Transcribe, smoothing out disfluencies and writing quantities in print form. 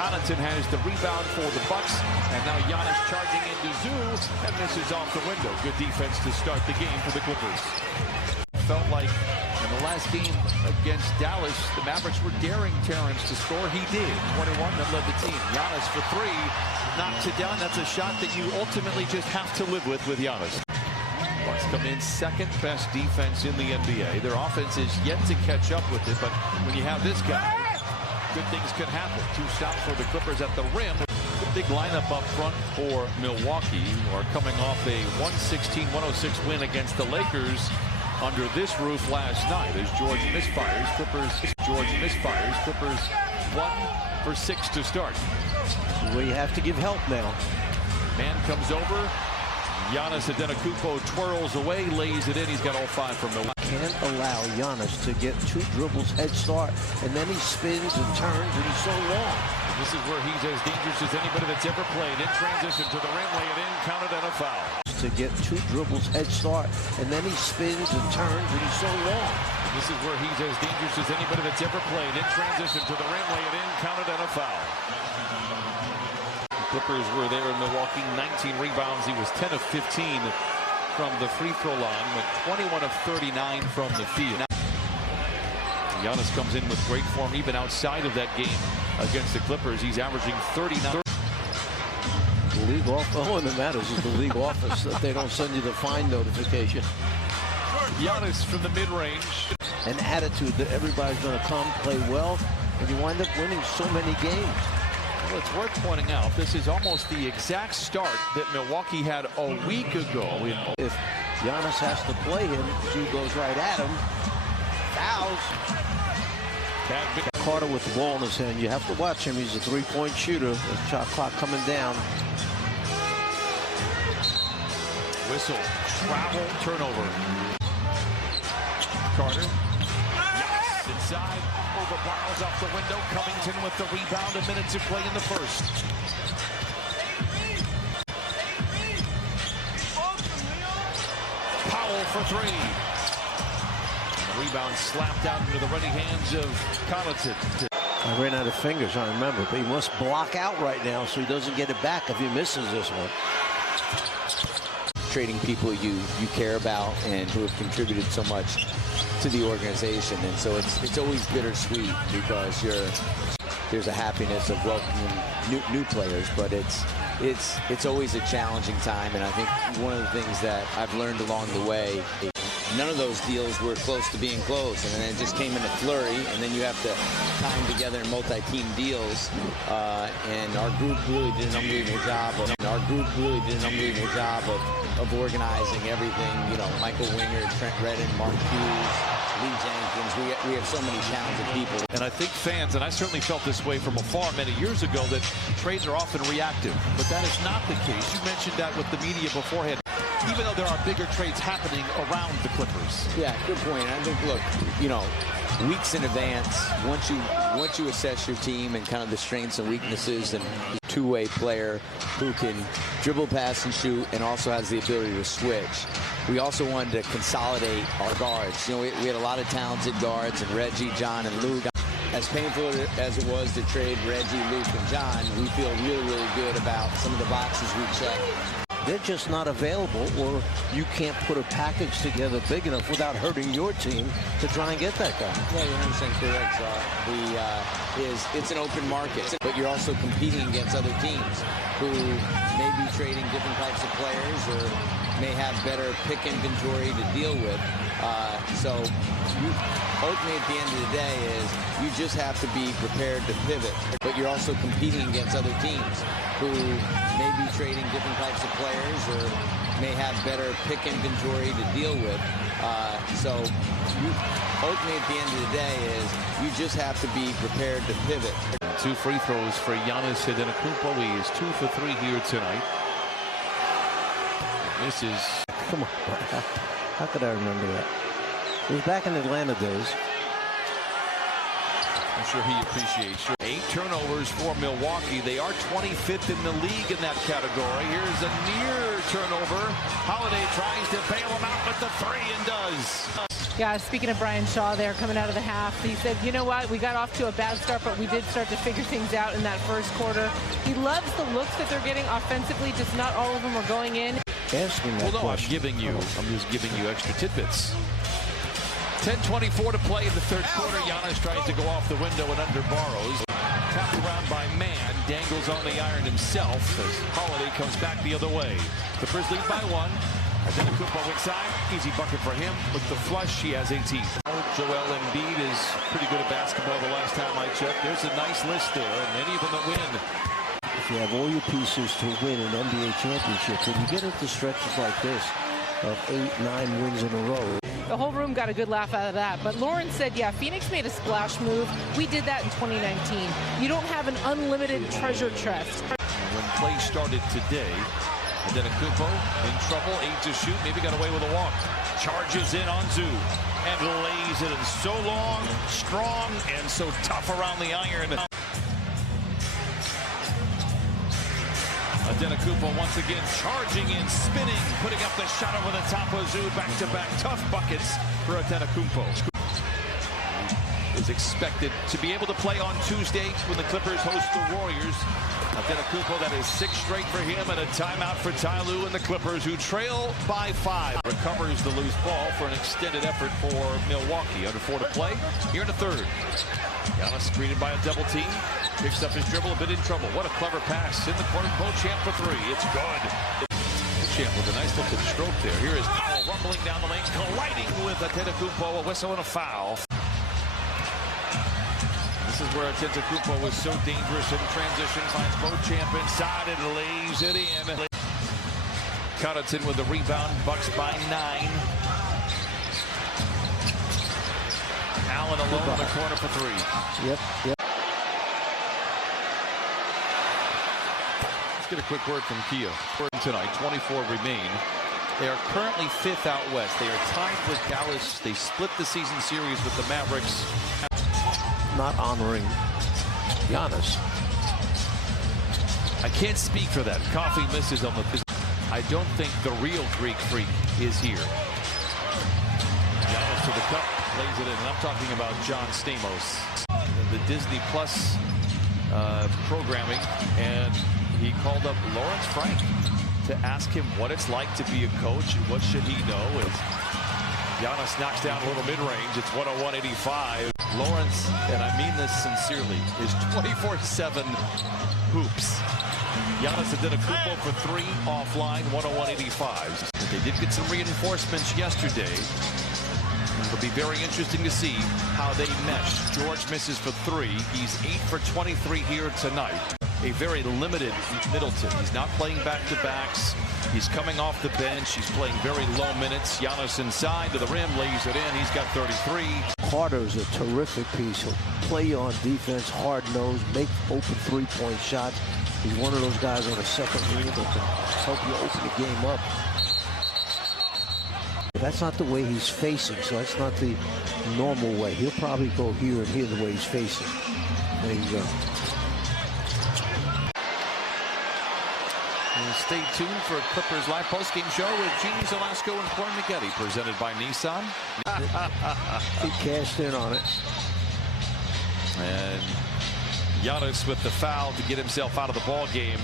Connaughton has the rebound for the Bucks, and now Giannis charging into Zoo, and this is off the window. Good defense to start the game for the Clippers. Felt like in the last game against Dallas, the Mavericks were daring Terrence to score. He did. 21 that led the team. Giannis for three, knocks it down. That's a shot that you ultimately just have to live with Giannis. Bucks come in second best defense in the NBA. Their offense is yet to catch up with it, but when you have this guy, good things can happen. 2 stops for the Clippers at the rim. The big lineup up front for Milwaukee, who are coming off a 116-106 win against the Lakers under this roof last night as George misfires. Clippers 1 for 6 to start. Well, you have to give help now. Man comes over. Giannis Antetokounmpo twirls away, lays it in. He's got all 5 from Milwaukee. Can't allow Giannis to get 2 dribbles head start, and then he spins and turns, and he's so long. This is where he's as dangerous as anybody that's ever played. In transition to the rim, lay it in, counted, and a foul. To get 2 dribbles head start, and then he spins and turns, and he's so long. This is where he's as dangerous as anybody that's ever played. In transition to the rim, lay it in, counted, and a foul. The Clippers were there in Milwaukee, 19 rebounds. He was 10 of 15 from the free throw line, went 21 of 39 from the field. Giannis comes in with great form even outside of that game against the Clippers. He's averaging 39. The league office, all that matters is the league office that they don't send you the fine notification. Giannis from the mid-range. An attitude that everybody's going to come play well, and you wind up winning so many games. Well, it's worth pointing out this is almost the exact start that Milwaukee had a week ago. If Giannis has to play him, Zoo goes right at him. Fouls. Carter with the ball in his hand. You have to watch him. He's a 3-point shooter. The shot clock coming down. Whistle. Travel. Turnover. Carter. Yes. Inside. Over Barnes off the window. Covington with the rebound. A minute to play in the first. Powell for 3. Rebound slapped out into the ready hands of Connaughton. I ran out of fingers, I remember, but he must block out right now so he doesn't get it back if he misses this one. Trading people you care about and who have contributed so much to the organization, and so it's always bittersweet because there's a happiness of welcoming new players, but it's always a challenging time. And I think one of the things that I've learned along the way, none of those deals were close to being closed, and then it just came in a flurry, and then you have to tie them together in multi-team deals. And our group really did an unbelievable job of organizing everything. You know, Michael Winger, Trent Redden, Mark Hughes, Lee Jenkins. We have so many talented people. And I think fans, and I certainly felt this way from afar many years ago, that trades are often reactive, but that is not the case. You mentioned that with the media beforehand. Even though there are bigger trades happening around the Clippers. Yeah, good point. I think, look, you know, weeks in advance, once you assess your team and kind of the strengths and weaknesses, and two-way player who can dribble, pass, and shoot, and also has the ability to switch. We also wanted to consolidate our guards. You know, we had a lot of talented guards, and Reggie, John, and Luke. As painful as it was to trade Reggie, Luke, and John, we feel really, really good about some of the boxes we checked. They're just not available, or you can't put a package together big enough without hurting your team to try and get that guy. Yeah, you're 100% correct, it's an open market, but you're also competing against other teams who may be trading different types of players or may have better pick inventory to deal with. So ultimately at the end of the day is you just have to be prepared to pivot, but you're also competing against other teams who may be trading different types of players or may have better pick inventory to deal with. So ultimately at the end of the day is you just have to be prepared to pivot. 2 free throws for Giannis Antetokounmpo. He is 2 for 3 here tonight. This is... Come on, how could I remember that? It was back in Atlanta days. I'm sure he appreciates it. 8 turnovers for Milwaukee. They are 25th in the league in that category. Here's a near turnover. Holiday tries to bail him out with the 3 and does. Yeah, speaking of Brian Shaw there coming out of the half, he said, you know what, we got off to a bad start, but we did start to figure things out in that first quarter. He loves the looks that they're getting offensively, just not all of them are going in. Asking that well, no, question. I'm just giving you extra tidbits. 10:24 to play in the third quarter. Giannis tries to go off the window and under borrows. Tapped around by Mann, dangles on the iron himself as Holiday comes back the other way. The Clippers lead by 1. Antetokounmpo inside, easy bucket for him. With the flush, he has 18. Joel Embiid is pretty good at basketball the last time I checked. There's a nice list there, and many of them that win. If you have all your pieces to win an NBA championship, when you get into stretches like this of 8, 9 wins in a row. The whole room got a good laugh out of that. But Lawrence said, yeah, Phoenix made a splash move. We did that in 2019. You don't have an unlimited treasure chest. When play started today, Antetokounmpo in trouble, 8 to shoot, maybe got away with a walk. Charges in on Zoo and lays it in so long, strong, and so tough around the iron. Antetokounmpo once again charging in, spinning, putting up the shot over the top of Zoo. Back-to-back tough buckets for Antetokounmpo. Is expected to be able to play on Tuesday when the Clippers host the Warriors. Antetokounmpo, that is 6 straight for him, and a timeout for Ty Lue and the Clippers, who trail by 5. Recovers the loose ball for an extended effort for Milwaukee. Under 4 to play here in the third. Giannis screened by a double team. Picks up his dribble, a bit in trouble. What a clever pass in the corner. Beauchamp for 3. It's good. Beauchamp with a nice looking stroke there. Here is Powell rumbling down the lane, colliding with Antetokounmpo. A whistle and a foul. This is where Antetokounmpo was so dangerous in transition. Finds Beauchamp inside and lays it in. Connaughton with the rebound. Bucks by 9. Allen alone in the corner for 3. Yep. Let's get a quick word from Kia. Tonight, 24 remain. They are currently 5th out west. They are tied with Dallas. They split the season series with the Mavericks. Not honoring Giannis. I can't speak for that. Coffee misses on the position. I don't think the real Greek freak is here. Giannis to the cup, lays it in, and I'm talking about John Stamos. The Disney Plus programming, and he called up Lawrence Frank to ask him what it's like to be a coach and what should he know. As Giannis knocks down a little mid-range, it's 101-85. Lawrence, and I mean this sincerely, is 24/7 hoops. Giannis Antetokounmpo for 3 offline, 101-85. They did get some reinforcements yesterday. It'll be very interesting to see how they mesh. George misses for 3. He's 8 for 23 here tonight. A very limited Middleton. He's not playing back-to-backs. He's coming off the bench. He's playing very low minutes. Giannis inside to the rim, lays it in. He's got 33. Carter's a terrific piece. He'll play on defense, hard-nosed, make open 3-point shots. He's one of those guys on the second unit that can help you open the game up. That's not the way he's facing, so that's not the normal way. He'll probably go here and here the way he's facing. There you go. And stay tuned for a Clippers live postgame show with Gene Zelasco and Corey McGetty, presented by Nissan. He cashed in on it. And Giannis with the foul to get himself out of the ball game.